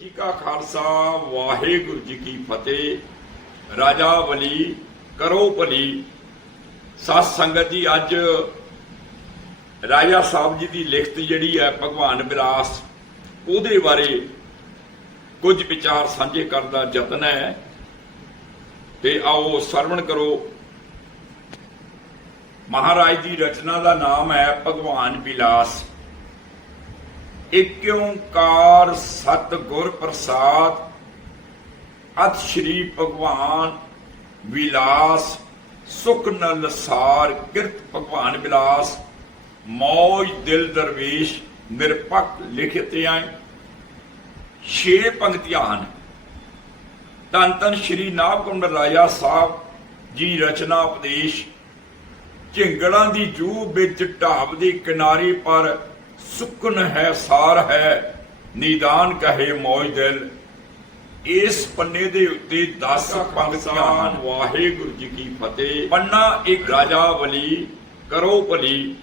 ਜੀ ਕਾ ਖਾਲਸਾ, ਵਾਹਿਗੁਰੂ ਜੀ ਕੀ ਫਤਿਹ। ਰਾਜਾ ਵਲੀ, ਕਰੋ ਭਲੀ। ਸਤ ਸੰਗਤ ਜੀ, ਅੱਜ ਰਾਜਾ ਸਾਹਿਬ ਜੀ ਦੀ ਲਿਖਤ ਜਿਹੜੀ ਹੈ, ਭਗਵਾਨ ਵਿਲਾਸ ਉਹਦੇ ਬਾਰੇ ਕੁਝ ਵਿਚਾਰ ਸਾਂਝੇ ਕਰਨ ਦਾ ਯਤਨ ਹੈ। ਤੇ ਆਓ ਸਰਵਣ ਕਰੋ। ਮਹਾਰਾਜ ਦੀ ਰਚਨਾ ਦਾ ਨਾਮ ਹੈ ਭਗਵਾਨ ਵਿਲਾਸ ਇਕ ਓੰਕਾਰ ਸਤ ਪ੍ਰਸਾਦ, ਅਤ ਸ਼੍ਰੀ ਭਗਵਾਨ ਵਿਲਾਸ, ਸੁਖ ਨਲ ਕਿਰਤ ਭਗਵਾਨ ਵਿਲਾਸ, ਮੌਜ ਦਿਲ ਦਰਵੇਸ਼ ਨਿਰਪੱਖ ਲਿਖਿਤੇ ਆਏ। ਛੇ ਪੰਕਤੀਆਂ ਹਨ। ਧੰਨ ਧੰਨ ਸ਼੍ਰੀ ਨਾਭਕੁੰਡ ਰਾਜਾ ਸਾਹਿਬ ਜੀ ਰਚਨਾ ਉਪਦੇਸ਼ ਝਿੰਗੜਾਂ ਦੀ ਜੂ ਵਿੱਚ ਢਾਬ ਦੇ ਕਿਨਾਰੇ ਪਰ ਸੁਕਨ ਹੈ ਸਾਰ ਹੈ ਨਿਦਾਨ ਕਹੇ ਮੌਜ ਦਿਲ। ਇਸ ਪੰਨੇ ਦੇ ਉੱਤੇ 10 ਪੰਕਤੀਆਂ ਵਾਹਿਗੁਰੂ ਜੀ ਕੀ ਫਤਿਹ। ਪੰਨਾ ਇੱਕ ਰਾਜਾ ਵਲੀ ਕਰੋ ਭਲੀ।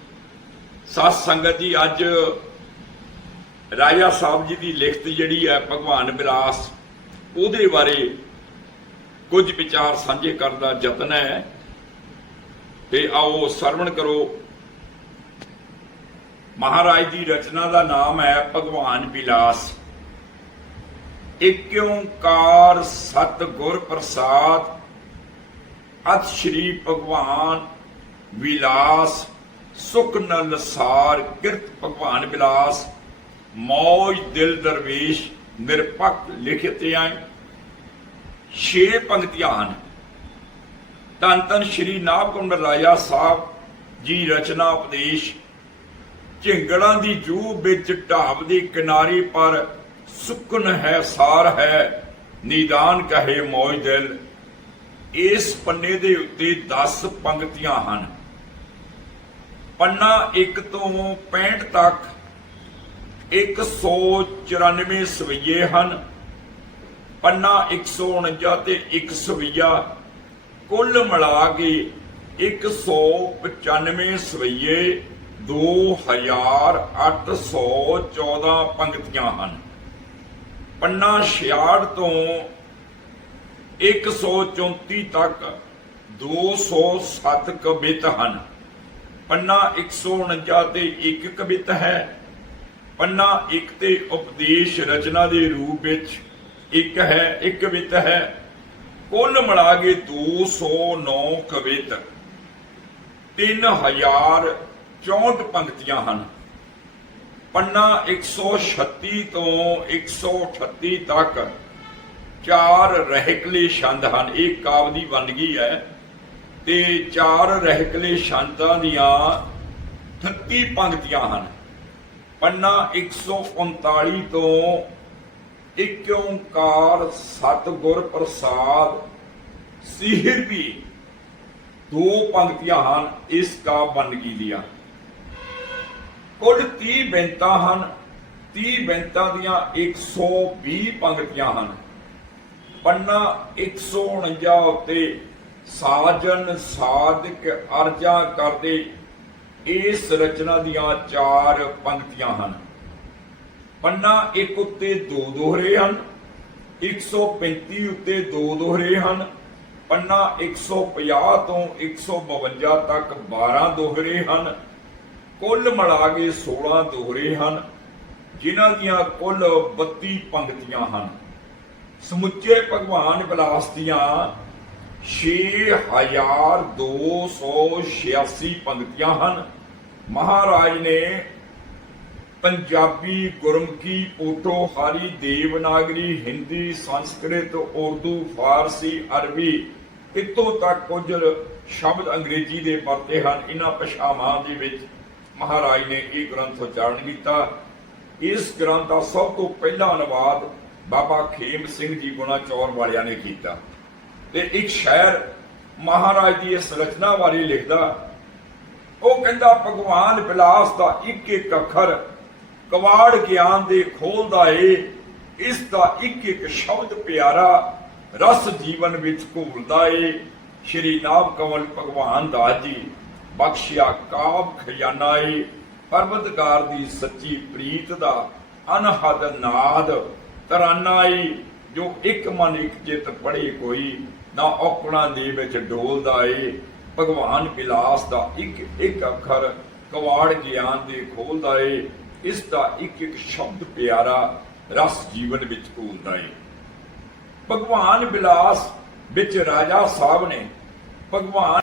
ਸਾਧ ਸੰਗਤ ਜੀ ਅੱਜ ਰਾਜਾ ਸਾਹਿਬ ਜੀ ਦੀ ਲਿਖਤ ਜਿਹੜੀ ਹੈ ਭਗਵਾਨ ਵਿਲਾਸ ਉਹਦੇ ਬਾਰੇ ਕੁਝ ਵਿਚਾਰ ਸਾਂਝੇ ਕਰਨ ਦਾ ਯਤਨ ਹੈ। ਤੇ ਆਓ ਸਰਵਣ ਕਰੋ। ਮਹਾਰਾਜ ਦੀ ਰਚਨਾ ਦਾ ਨਾਮ ਹੈ ਭਗਵਾਨ ਵਿਲਾਸ ਇਕ ਓੰਕਾਰ ਸਤ ਪ੍ਰਸਾਦ ਅਤ ਸ਼੍ਰੀ ਭਗਵਾਨ ਵਿਲਾਸ ਸੁਖ ਨਲ ਕਿਰਤ ਭਗਵਾਨ ਵਿਲਾਸ ਮੌਜ ਦਿਲ ਦਰਵੇਸ਼ ਨਿਰਪੱਖ ਲਿਖਿਤੇ ਆਏ। ਛੇ ਪੰਕਤੀਆਂ ਹਨ। ਧੰਨ ਧੰਨ ਸ਼੍ਰੀ ਨਾਭਕੁੰਡ ਰਾਜਾ ਸਾਹਿਬ ਜੀ ਰਚਨਾ ਉਪਦੇਸ਼ ਝਿੰਗੜਾਂ ਦੀ ਜੂ ਵਿੱਚ ਢਾਬ ਦੀ ਕਿਨਾਰੀ ਪਰ ਸੁਕਨ ਹੈ ਸਾਰ ਹੈ। ਨਿਦਾਨ ਕਹੇ ਮੌਜ ਦਿਲ। ਇਸ ਪੰਨੇ ਦੇ ਉੱਤੇ 10 ਪੰਕਤੀਆਂ ਹਨ। ਪੰਨਾ 1 ਤੋਂ 65 ਤੱਕ 194 ਸਵਈਏ ਹਨ। ਪੰਨਾ 149 ਤੇ 1 ਸਵਈਆ ਕੁੱਲ ਮਿਲਾ ਕੇ 195 ਸਵਈਏ 2814 ਪੰਕਤੀਆਂ ਹਨ। ਪੰਨਾ 66 ਤੋਂ 134 ਤੱਕ 207 ਕਵਿਤ ਹਨ। ਪੰਨਾ 149 ਤੇ ਇੱਕ ਕਵਿਤ ਹੈ। ਪੰਨਾ ਇੱਕ ਤੇ ਉਪਦੇਸ਼ ਰਚਨਾ ਦੇ ਰੂਪ ਵਿੱਚ ਇੱਕ ਹੈ, ਇੱਕ ਕਵਿਤ ਹੈ। ਕੁੱਲ ਮਿਲਾ ਕੇ 209 ਕਵਿਤ। 3064 ਪੰਕਤੀਆਂ ਹਨ। ਪੰਨਾ 136 ਤੋਂ 138 ਤੱਕ ਚਾਰ ਰਹਿਕਲੇ ਛੰਦ ਹਨ। ਇਹ ਕਾਵ ਦੀ ਵੰਨਗੀ ਹੈ ਤੇ ਚਾਰ ਰਹਿਕਲੇ ਛੰਦਾਂ ਦੀਆਂ 38 ਪੰਕਤੀਆਂ ਹਨ। ਪੰਨਾ 139 ਤੋਂ ਇੱਕ ਓੰਕਾਰ ਸਤਿਗੁਰ ਪ੍ਰਸਾਦ ਸਿਹਰ ਵੀ ਦੋ ਪੰਕਤੀਆਂ ਹਨ ਇਸ ਕਾ ਬੰਦਗੀ ਦੀਆਂ। ਕੁੱਲ 30 ਬੈਂਤਾਂ ਹਨ। 30 ਬੈਂਤਾਂ ਦੀਆਂ 120 ਪੰਕਤੀਆਂ ਹਨ। ਪੰਨਾ 149 ਉੱਤੇ ਸਾਜਨ, ਸਾਧਕ ਅਰਜਾ ਕਰਦੇ ਇਸ ਰਚਨਾ ਦੀਆਂ ਚਾਰ ਪੰਕਤੀਆਂ ਹਨ। ਪੰਨਾ ਇੱਕ ਉੱਤੇ ਦੋ ਦੋਹਰੇ ਹਨ 135 ਉੱਤੇ ਦੋ ਦੋਹਰੇ ਹਨ। ਪੰਨਾ 150 ਤੋਂ 152 ਤੱਕ 12 ਦੋਹਰੇ ਹਨ। ਕੁੱਲ ਮਿਲਾ ਕੇ 16 ਦੋਹਰੇ ਹਨ, ਜਿਨ੍ਹਾਂ ਦੀਆਂ ਕੁੱਲ 32 ਪੰਕਤੀਆਂ ਹਨ। ਸਮੁੱਚੇ ਭਗਵਾਨ ਵਿਲਾਸ ਦੀਆਂ 6286 ਪੰਕਤੀਆਂ ਹਨ। ਮਹਾਰਾਜ ਨੇ ਪੰਜਾਬੀ ਗੁਰਮੁਖੀ ਪੋਠੋਹਾਰੀ ਦੇਵਨਾਗਰੀ, ਹਿੰਦੀ, ਸੰਸਕ੍ਰਿਤ, ਉਰਦੂ, ਫਾਰਸੀ, ਅਰਬੀ ਇੱਥੋਂ ਤੱਕ ਕੁਝ ਸ਼ਬਦ ਅੰਗਰੇਜ਼ੀ ਦੇ ਵਰਤੇ ਹਨ। ਇਹਨਾਂ ਭਾਸ਼ਾਵਾਂ ਦੇ ਵਿੱਚ ਮਹਾਰਾਜ ਨੇ ਇਹ ਗ੍ਰੰਥ ਉਚਾਰਨ ਕੀਤਾ। ਇਸ ਗ੍ਰੰਥ ਦਾ ਸਭ ਤੋਂ ਪਹਿਲਾ ਅਨੁਵਾਦ ਬਾਬਾ ਖੇਮ ਸਿੰਘ ਜੀ ਗੁਣਾ ਵਾਲਿਆਂ ਨੇ ਕੀਤਾ। ਤੇ ਇੱਕ ਸ਼ਾਇਰ ਮਹਾਰਾਜ ਦੀ ਇਸ ਰਚਨਾ ਬਾਰੇ ਲਿਖਦਾ, ਉਹ ਕਹਿੰਦਾ, ਭਗਵਾਨ ਵਿਲਾਸ ਦਾ ਇੱਕ ਇੱਕ ਅੱਖਰ ਕਵਾੜ ਗਿਆਨ ਦੇ ਖੋਲਦਾ ਏ, ਇਸ ਦਾ ਇੱਕ ਇੱਕ ਸ਼ਬਦ ਪਿਆਰਾ ਰਸ ਜੀਵਨ ਵਿੱਚ ਘੋਲਦਾ ਏ। ਸ਼੍ਰੀ ਨਾਮ ਕਮਲ ਭਗਵਾਨ ਦਾਸ ਜੀ। ਬਖਸ਼ਿਆ ਕਾਬ ਖਜ਼ਾਨਾ ਪਰਵਤਕਾਰ ਦੀ ਸੱਚੀ ਪ੍ਰੀਤ ਦਾ ਅਨਹਦ ਨਾਦ ਤਰਾਨਾ ਜੋ ਇੱਕ ਮਨ ਇੱਕ ਚਿਤ ਪੜੇ ਕੋਈ, ਨਾ ਔਕੜਾਂ ਦੇ ਵਿੱਚ ਡੋਲਦਾ ਏ। ਭਗਵਾਨ ਵਿਲਾਸ ਦਾ ਇੱਕ ਇੱਕ ਅੱਖਰ ਕਵਾੜ ਗਿਆਨ ਦੇ ਖੋਲਦਾ ਏ। ਇਸ ਦਾ ਇੱਕ ਇੱਕ ਸ਼ਬਦ ਪਿਆਰਾ ਰਸ ਜੀਵਨ ਵਿੱਚ ਘੂਲਦਾ ਏ। ਭਗਵਾਨ ਵਿਲਾਸ ਵਿੱਚ ਰਾਜਾ ਸਾਹਿਬ ਨੇ ਭਗਵਾਨ